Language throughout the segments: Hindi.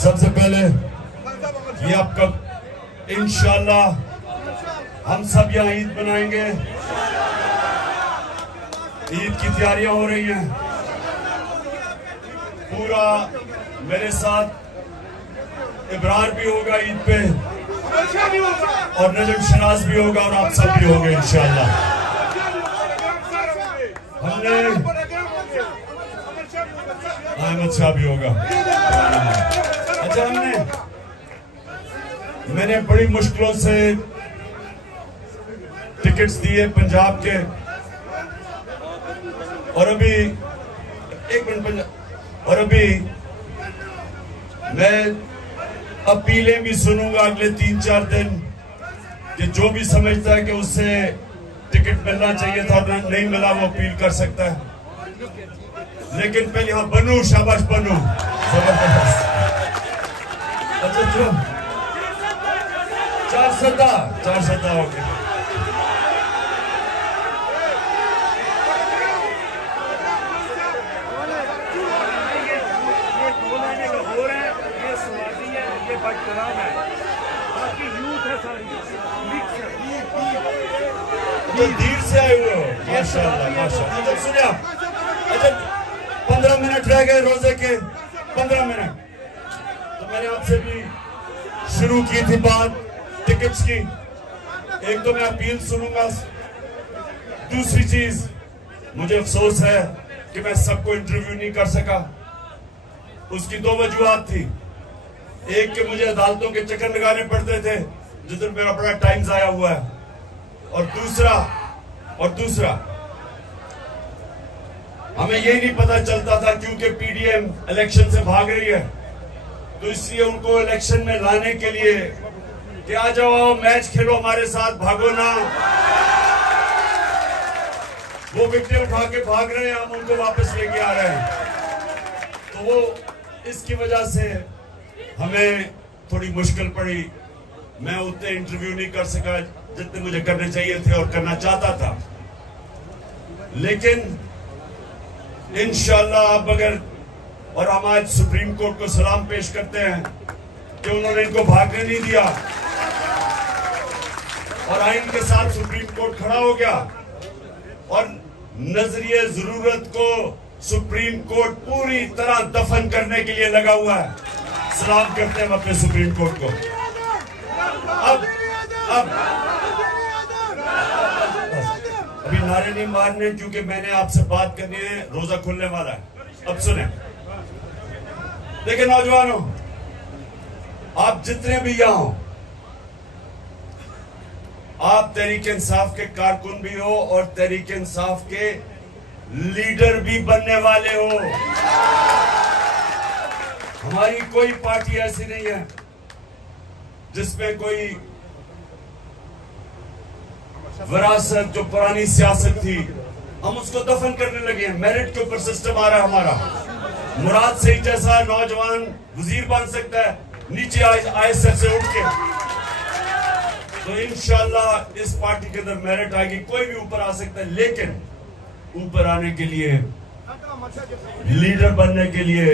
सबसे पहले ये आपका इंशाल्लाह हम सब यहाँ ईद मनाएंगे। ईद की तैयारियां हो रही हैं। पूरा मेरे साथ इब्रार भी होगा ईद पे और नजम शनाज भी होगा और आप सब भी होंगे इंशाल्लाह। हमने अहमद शाह भी होगा। अच्छा, मैंने बड़ी मुश्किलों से टिकट्स दिए पंजाब के, और अभी एक मिनट और अभी मैं अपीलें भी सुनूंगा अगले 3-4 दिन कि जो भी समझता है कि उससे टिकट मिलना चाहिए था और नहीं मिला वो अपील कर सकता है। लेकिन पहले यहाँ बनू, शाबाश बनू, जबरदस्त। अच्छा, जो 4 सदा हो गए। तो धीर से आए हुए हो, माशाल्लाह माशाल्लाह। अच्छा सुनिए, अच्छा 15 मिनट रह गए रोजे के, 15 मिनट। तो मैंने आपसे भी शुरू की थी बात टिकट्स की। एक तो मैं अपील सुनूंगा, दूसरी चीज मुझे अफसोस है कि मैं सबको इंटरव्यू नहीं कर सका। उसकी 2 वजूहात थी। एक कि मुझे अदालतों के चक्कर लगाने पड़ते थे जिधर मेरा बड़ा टाइम जाया हुआ है, और दूसरा हमें यही नहीं पता चलता था क्योंकि पीडीएम इलेक्शन से भाग रही है, तो इसलिए उनको इलेक्शन में लाने के लिए कि आ जाओ मैच खेलो हमारे साथ, भागो ना। वो विकेट उठा के भाग रहे हैं, हम उनको वापस लेके आ रहे हैं। तो वो इसकी वजह से हमें थोड़ी मुश्किल पड़ी। मैं उतने इंटरव्यू नहीं कर सका जितने मुझे करने चाहिए थे और करना चाहता था। लेकिन इंशाल्लाह अब अगर, और हम आज सुप्रीम कोर्ट को सलाम पेश करते हैं कि उन्होंने इनको भागने नहीं दिया और आइन के साथ सुप्रीम कोर्ट खड़ा हो गया और नजरिए जरूरत को सुप्रीम कोर्ट पूरी तरह दफन करने के लिए लगा हुआ है। सलाम करते हैं अपने सुप्रीम कोर्ट को। अब अभी नारे नहीं मारने क्योंकि मैंने आपसे बात करनी है, रोजा खुलने वाला है। अब सुने, देखिए नौजवानों, आप जितने भी यहाँ हो, आप तहरीक इंसाफ के कारकुन भी हो और तहरीक इंसाफ के लीडर भी बनने वाले हो। हमारी कोई पार्टी ऐसी नहीं है जिसमें कोई विरासत जो पुरानी सियासत थी हम उसको दफन करने लगे हैं। मेरिट के ऊपर सिस्टम आ रहा है हमारा। मुराद से जैसा नौजवान वजीर बन सकता है नीचे आईएसएफ से उठ के, तो इंशाल्लाह इस पार्टी के अंदर मेरिट आएगी। कोई भी ऊपर आ सकता है, लेकिन ऊपर आने के लिए, लीडर बनने के लिए,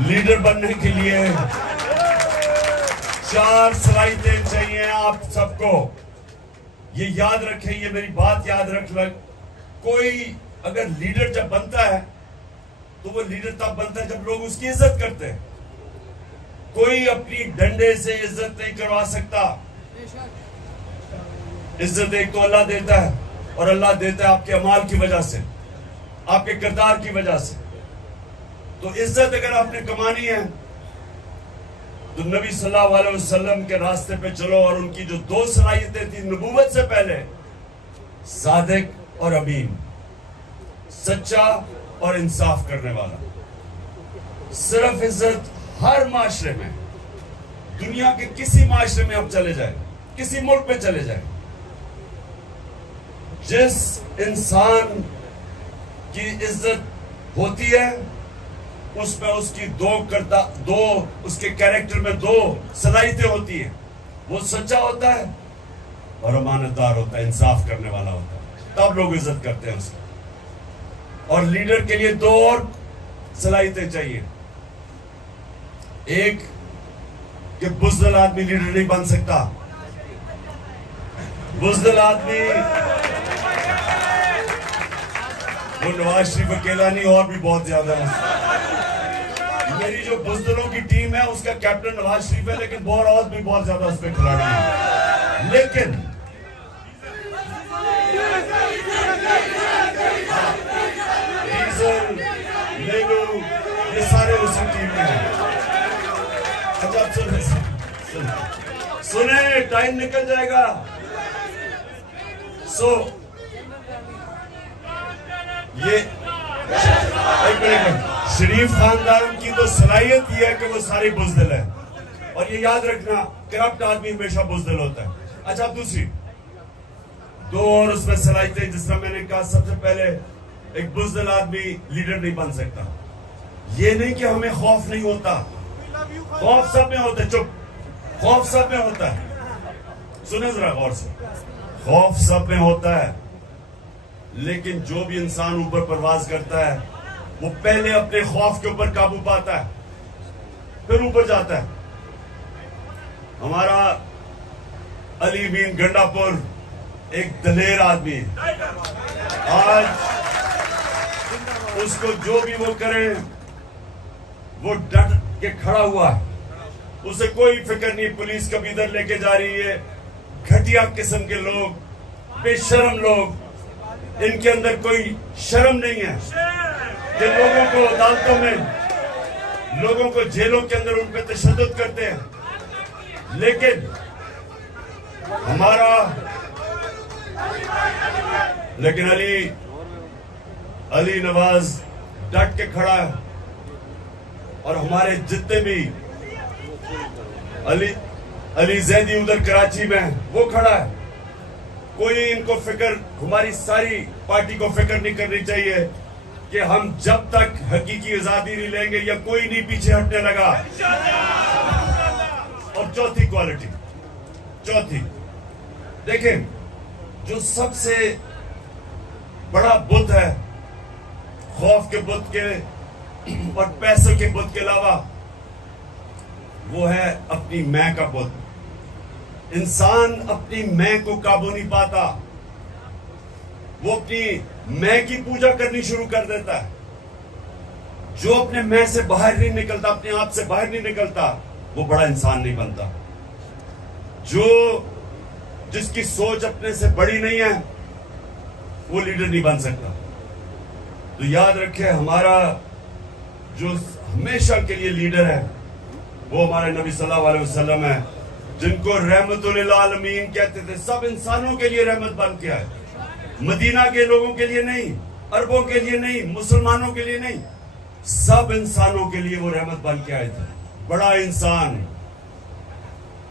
लीडर बनने के लिए 4 सलाहियतें चाहिए आप सबको। ये याद रखें, ये मेरी बात याद रख लग। कोई अगर लीडर जब बनता है तो वो लीडर तब बनता है जब लोग उसकी इज्जत करते हैं। कोई अपनी डंडे से इज्जत नहीं करवा सकता। इज्जत एक तो अल्लाह देता है, और अल्लाह देता है आपके अमाल की वजह से, आपके किरदार की वजह से। तो इज्जत अगर आपने कमानी है तो नबी सल्लल्लाहु अलैहि वसल्लम के रास्ते पे चलो। और उनकी जो 2 सलाहियतें थी नबूवत से पहले, सादिक और अमीन, सच्चा और इंसाफ करने वाला। सिर्फ इज्जत हर माशरे में, दुनिया के किसी माशरे में आप चले जाए, किसी मुल्क में चले जाए, जिस इंसान की इज्जत होती है उसमें उसकी दो उसके कैरेक्टर में 2 सलाहियतें होती है। वो सच्चा होता है और अमानतदार होता है, इंसाफ करने वाला होता है, तब लोग इज्जत करते हैं उसको। और लीडर के लिए 2 और सलाहियतें चाहिए। एक कि बुज़दिल आदमी लीडर नहीं बन सकता। बुज़दिल आदमी वो नवाज शरीफ अकेला नहीं, और भी बहुत ज्यादा है। मेरी जो बुज़दिलों की टीम है उसका कैप्टन नवाज शरीफ है, लेकिन और भी बहुत ज्यादा उस पर खिलाड़ी है। लेकिन डीजल, लेलू, ये सारे उसी टीम में हैं। अच्छा सुने, टाइम निकल जाएगा। ये एक मिनट, शरीफ खानदान की तो सलाहियत ये है कि वो सारे बुज़दिल है, और ये याद रखना करप्ट आदमी हमेशा बुज़दिल होता है। अच्छा, दूसरी दो और उसमें सलाहियतें, जिस तरह मैंने कहा, सबसे पहले एक बुज़दिल आदमी लीडर नहीं बन सकता। ये नहीं कि हमें खौफ नहीं होता, खौफ सब में होता है। चुप, खौफ सब में होता है। सुने जरा गौर से, खौफ सब में होता है, लेकिन जो भी इंसान ऊपर परवाज करता है वो पहले अपने खौफ के ऊपर काबू पाता है, फिर ऊपर जाता है। हमारा अली मीन गंडापुर एक दलेर आदमी है। आज उसको जो भी वो करे वो डट के खड़ा हुआ है, उसे कोई फिक्र नहीं पुलिस कभी इधर लेके जा रही है। घटिया किस्म के लोग, बेशर्म लोग, इनके अंदर कोई शर्म नहीं है कि लोगों को अदालतों में, लोगों को जेलों के अंदर उन पर तशद्दुद करते हैं। लेकिन अली नवाज डट के खड़ा है, और हमारे जितने भी अली जैदी उधर कराची में वो खड़ा है। कोई इनको फिक्र, हमारी सारी पार्टी को फिक्र नहीं करनी चाहिए कि हम जब तक हकीकी आजादी नहीं लेंगे या कोई नहीं पीछे हटने लगा। और चौथी क्वालिटी, देखें, जो सबसे बड़ा बुत है खौफ के बुत के और पैसों के बुत के अलावा, वो है अपनी मैं का बुत। इंसान अपनी मैं को काबू नहीं पाता, वो अपनी मैं की पूजा करनी शुरू कर देता है। जो अपने मैं से बाहर नहीं निकलता, अपने आप से बाहर नहीं निकलता, वो बड़ा इंसान नहीं बनता। जिसकी सोच अपने से बड़ी नहीं है वो लीडर नहीं बन सकता। तो याद रखें, हमारा जो हमेशा के लिए लीडर है वो हमारे नबी सल्लल्लाहु अलैहि वसल्लम है, जिनको रहमतुल आलमीन कहते थे। सब इंसानों के लिए रहमत बन के आए, मदीना के लोगों के लिए नहीं, अरबों के लिए नहीं, मुसलमानों के लिए नहीं, सब इंसानों के लिए वो रहमत बन के आए थे। बड़ा इंसान,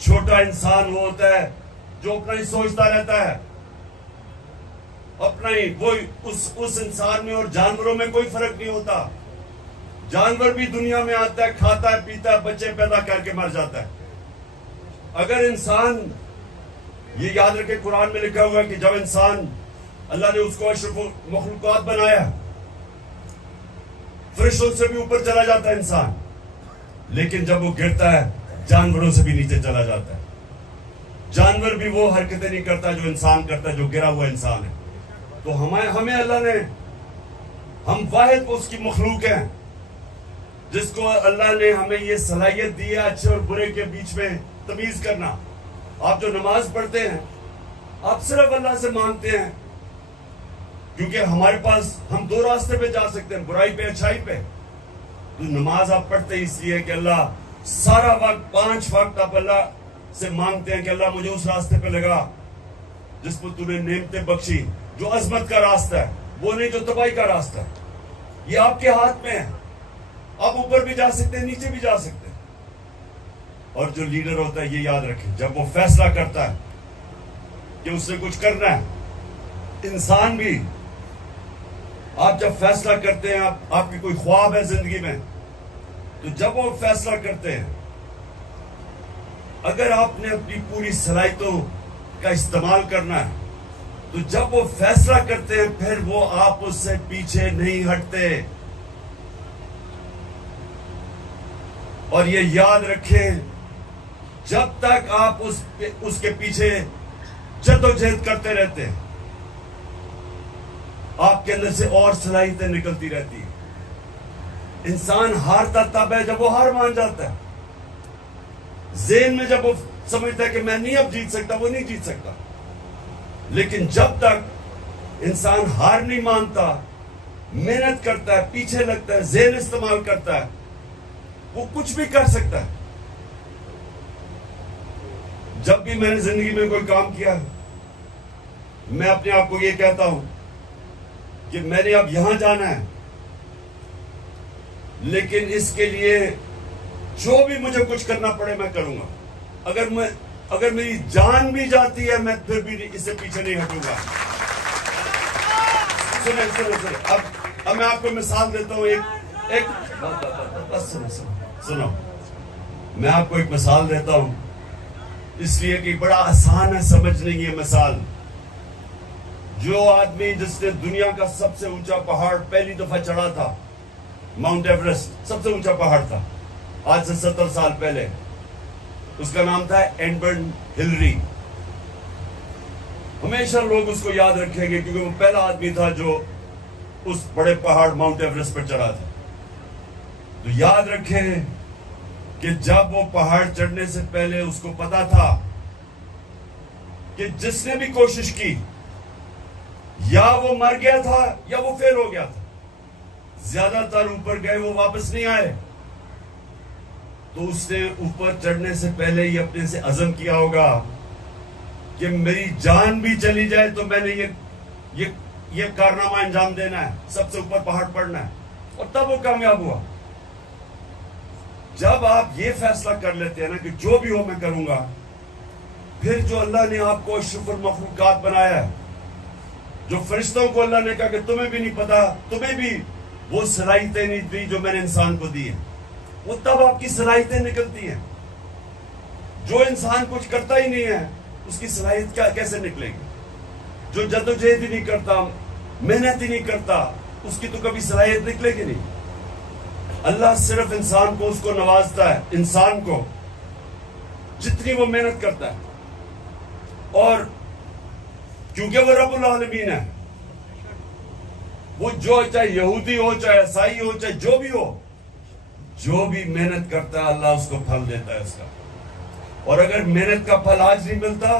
छोटा इंसान वो होता है जो अपना ही सोचता रहता है, अपना ही। वो उस इंसान में और जानवरों में कोई फर्क नहीं होता। जानवर भी दुनिया में आता है, खाता है, पीता है, बच्चे पैदा करके मर जाता है। अगर इंसान, ये याद रखे, कुरान में लिखा हुआ है कि जब इंसान, अल्लाह ने उसको अशरफुल मखलूकात बनाया, फरिश्तों से भी ऊपर चला जाता है इंसान, लेकिन जब वो गिरता है जानवरों से भी नीचे चला जाता है। जानवर भी वो हरकतें नहीं करता जो इंसान करता है, जो गिरा हुआ इंसान है। तो हमें अल्लाह ने, हम वाहिद उसकी मखलूक हैं जिसको अल्लाह ने हमें ये सलाहियत दी है अच्छे और बुरे के बीच में तमीज करना। आप जो नमाज पढ़ते हैं, आप सिर्फ अल्लाह से मांगते हैं, क्योंकि हमारे पास, हम दो रास्ते पे जा सकते हैं, बुराई पे, अच्छाई पे। तो नमाज आप पढ़ते इसलिए कि अल्लाह, सारा वक्त 5 वक्त आप अल्लाह से मांगते हैं कि अल्लाह मुझे उस रास्ते पे लगा जिस पर तूने नेमतें बख्शी, जो अजमत का रास्ता है, वो नहीं जो तबाही का रास्ता है। ये आपके हाथ में है, आप ऊपर भी जा सकते हैं, नीचे भी जा सकते हैं। और जो लीडर होता है, ये याद रखें, जब वो फैसला करता है कि उससे कुछ करना है, इंसान भी, आप जब फैसला करते हैं, आपकी कोई ख्वाब है जिंदगी में, तो जब वो फैसला करते हैं, अगर आपने अपनी पूरी सलाहियतों का इस्तेमाल करना है, तो जब वो फैसला करते हैं, फिर वो आप उससे पीछे नहीं हटते। और ये याद रखें, जब तक आप उसके पीछे जद्दोजहद करते रहते हैं, आपके अंदर से और सलाहियतें निकलती रहती है। इंसान हारता तब है जब वो हार मान जाता है। ज़हन में जब वो समझता है कि मैं नहीं अब जीत सकता, वो नहीं जीत सकता। लेकिन जब तक इंसान हार नहीं मानता, मेहनत करता है, पीछे लगता है, ज़हन इस्तेमाल करता है, वो कुछ भी कर सकता है। जब भी मैंने जिंदगी में कोई काम किया, मैं अपने आप को ये कहता हूं कि मैंने अब यहां जाना है, लेकिन इसके लिए जो भी मुझे कुछ करना पड़े मैं करूंगा। अगर मेरी जान भी जाती है, मैं फिर भी इससे पीछे नहीं हटूंगा। सुने अब मैं आपको मिसाल देता हूं। एक बस सुनो, मैं आपको एक मिसाल देता हूं, इसलिए कि बड़ा आसान है समझने की ये मिसाल। जो आदमी जिसने दुनिया का सबसे ऊंचा पहाड़ पहली दफा चढ़ा था, माउंट एवरेस्ट सबसे ऊंचा पहाड़ था आज से 70 साल पहले, उसका नाम था एडमंड हिलरी। हमेशा लोग उसको याद रखेंगे क्योंकि वो पहला आदमी था जो उस बड़े पहाड़ माउंट एवरेस्ट पर चढ़ा था। तो याद रखें कि जब वो पहाड़ चढ़ने से पहले उसको पता था कि जिसने भी कोशिश की या वो मर गया था या वो फेल हो गया था। ज्यादातर ऊपर गए, वो वापस नहीं आए। तो उसने ऊपर चढ़ने से पहले ही अपने से अज़म किया होगा कि मेरी जान भी चली जाए तो मैंने ये कारनामा अंजाम देना है, सबसे ऊपर पहाड़ पड़ना है। और तब वो कामयाब हुआ। जब आप ये फैसला कर लेते हैं ना कि जो भी हो मैं करूंगा, फिर जो अल्लाह ने आपको अशरफुल मखलूकात बनाया है, जो फरिश्तों को अल्लाह ने कहा कि तुम्हें भी नहीं पता, तुम्हें भी वो सलाहियतें नहीं दी जो मैंने इंसान को दी है, वो तब आपकी सलाहियतें निकलती हैं। जो इंसान कुछ करता ही नहीं है, उसकी सलाहियत क्या कैसे निकलेगी? जो जद्दोजहद ही नहीं करता, मेहनत ही नहीं करता, उसकी तो कभी सलाहियत निकलेगी नहीं। अल्लाह सिर्फ इंसान को उसको नवाजता है, इंसान को जितनी वो मेहनत करता है। और क्योंकि वो रब्बुल आलमीन है, वो जो चाहे यहूदी हो, चाहे ईसाई हो, चाहे जो भी हो, जो भी मेहनत करता है अल्लाह उसको फल देता है उसका। और अगर मेहनत का फल आज नहीं मिलता,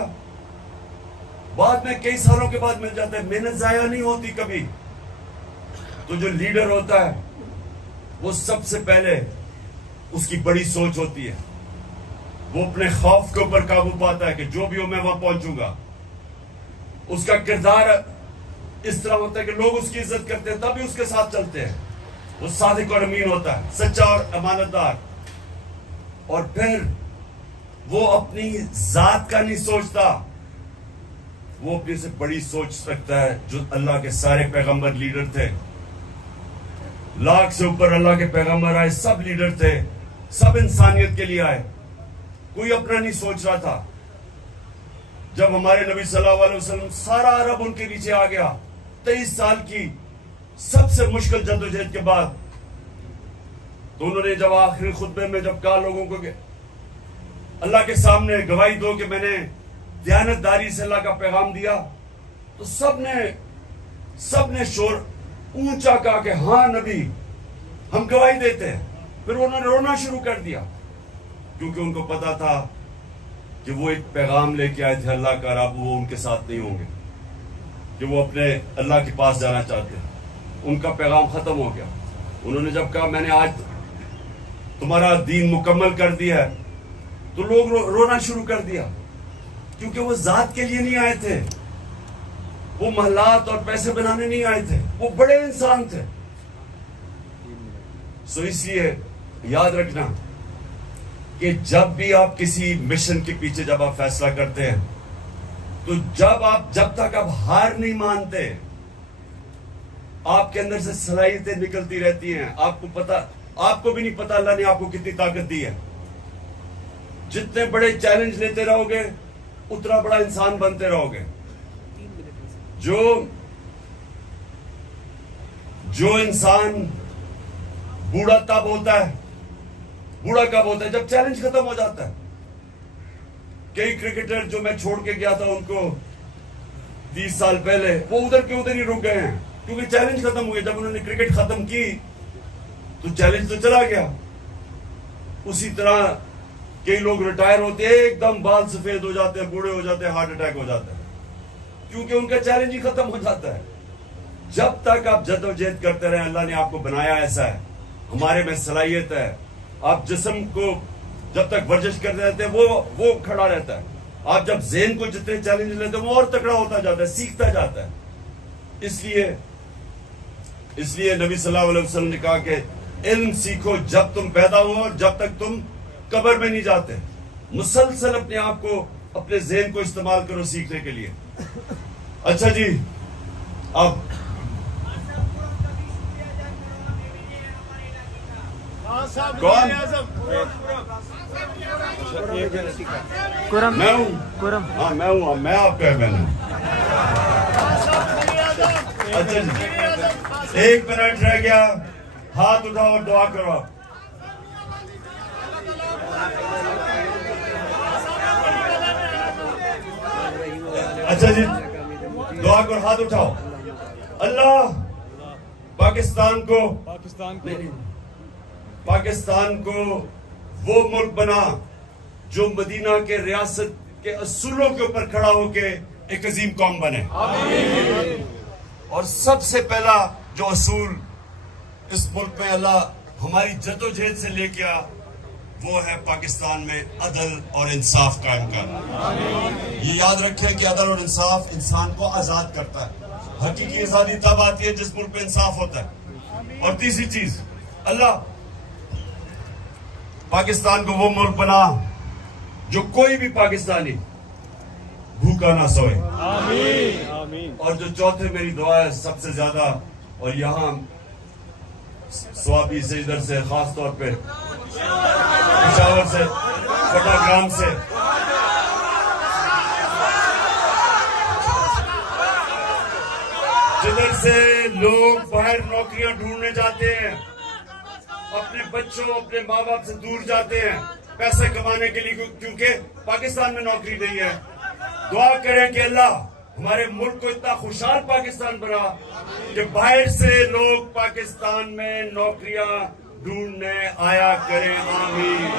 बाद में कई सालों के बाद मिल जाता है। मेहनत जाया नहीं होती कभी। तो जो लीडर होता है वो सबसे पहले उसकी बड़ी सोच होती है, वो अपने खौफ के ऊपर काबू पाता है कि जो भी हो मैं वहां पहुंचूंगा। उसका किरदार इस तरह होता है कि लोग उसकी इज्जत करते हैं, तभी उसके साथ चलते हैं। वो सादिक और अमीन होता है, सच्चा और अमानतदार। और फिर वो अपनी जात का नहीं सोचता, वो अपने से बड़ी सोच रखता है। जो अल्लाह के सारे पैगंबर लीडर थे, लाख से ऊपर अल्लाह के पैगंबर आए, सब लीडर थे, सब इंसानियत के लिए आए, कोई अपना नहीं सोच रहा था। जब हमारे नबी सल्लल्लाहु अलैहि वसल्लम, सारा अरब उनके नीचे आ गया, 23 साल की सबसे मुश्किल जद्दोजहद के बाद, तो उन्होंने जब आखिरी खुतबे में जब कहा लोगों को कि अल्लाह के सामने गवाही दो कि मैंने दयानतदारी से अल्लाह का पैगाम दिया, तो सबने शोर ऊंचा कहा कि हाँ नबी, हम गवाही देते हैं। फिर उन्होंने रोना शुरू कर दिया, क्योंकि उनको पता था कि वो एक पैगाम लेके आए थे अल्लाह का, अब वो उनके साथ नहीं होंगे, कि वो अपने अल्लाह के पास जाना चाहते हैं। उनका पैगाम खत्म हो गया। उन्होंने जब कहा मैंने आज तुम्हारा दीन मुकम्मल कर दिया है, तो लोग रोना शुरू कर दिया, क्योंकि वो जात के लिए नहीं आए थे, वो महलात और पैसे बनाने नहीं आए थे, वो बड़े इंसान थे। सो इसलिए याद रखना कि जब भी आप किसी मिशन के पीछे जब आप फैसला करते हैं, तो जब तक आप हार नहीं मानते, आपके अंदर से सलाहियतें निकलती रहती हैं। आपको भी नहीं पता अल्लाह ने आपको कितनी ताकत दी है। जितने बड़े चैलेंज लेते रहोगे, उतना बड़ा इंसान बनते रहोगे। जो इंसान बूढ़ा तब होता है, बूढ़ा कब होता है? जब चैलेंज खत्म हो जाता है। कई क्रिकेटर जो मैं छोड़ के गया था उनको 20 साल पहले, वो उधर के उधर ही रुक गए हैं, क्योंकि चैलेंज खत्म हो गया। जब उन्होंने क्रिकेट खत्म की तो चैलेंज तो चला गया। उसी तरह कई लोग रिटायर होते हैं, एकदम बाल सफेद हो जाते हैं, बूढ़े हो जाते हैं, हार्ट अटैक हो जाता है, क्योंकि उनका चैलेंज ही खत्म हो जाता है। जब तक आप जद्दोजहद करते रहे, अल्लाह ने आपको बनाया ऐसा है, हमारे में सलाहियत है। आप जिस्म को जब तक वर्जिश करते रहते हैं वो खड़ा रहता है। आप जब ज़हन को जितने चैलेंज लेते हैं वो और तकड़ा होता जाता है, सीखता जाता है। इसलिए नबी सल्लल्लाहु अलैहि वसल्लम ने कहा कि इल्म सीखो जब तुम पैदा हो और जब तक तुम कब्र में नहीं जाते। मुसलसल अपने आप को, अपने ज़हन को इस्तेमाल करो सीखने के लिए। अच्छा जी, अब कौन? मैं हूँ। हाँ मैं हूँ, मैं आपका बहन। अच्छा जी, 1 मिनट रह गया, हाथ उठाओ और दुआ करो आप। अच्छा जी, दुआ करो, हाथ उठाओ। अल्लाह पाकिस्तान को वो मुल्क बना जो मदीना के रियासत के असूलों के ऊपर खड़ा होके एक अजीम कौम बने। और सबसे पहला जो असूल इस मुल्क में अल्लाह हमारी जद्दोजहद से लेके आ, वो है पाकिस्तान में अदल और इंसाफ कायम करना। ये याद रखें कि अदल और इंसाफ इंसान को आजाद करता है। हकीकी आजादी तब आती है जिस मुल्क में इंसाफ होता है। और तीसरी चीज, अल्लाह पाकिस्तान को वो मुल्क बना जो कोई भी पाकिस्तानी भूखा ना सोए। आमीन। और जो चौथे मेरी दुआ है सबसे ज्यादा, और यहाँ स्वाबी से इधर से खास तौर पे पिशावर से, फटाग्राम से, जिधर से लोग बाहर नौकरियां ढूंढने जाते हैं, अपने बच्चों, अपने माँ बाप से दूर जाते हैं पैसे कमाने के लिए, क्योंकि पाकिस्तान में नौकरी नहीं है। दुआ करें कि अल्लाह हमारे मुल्क को इतना खुशहाल पाकिस्तान बना कि बाहर से लोग पाकिस्तान में नौकरियां ढूंढने आया करें। आमीन।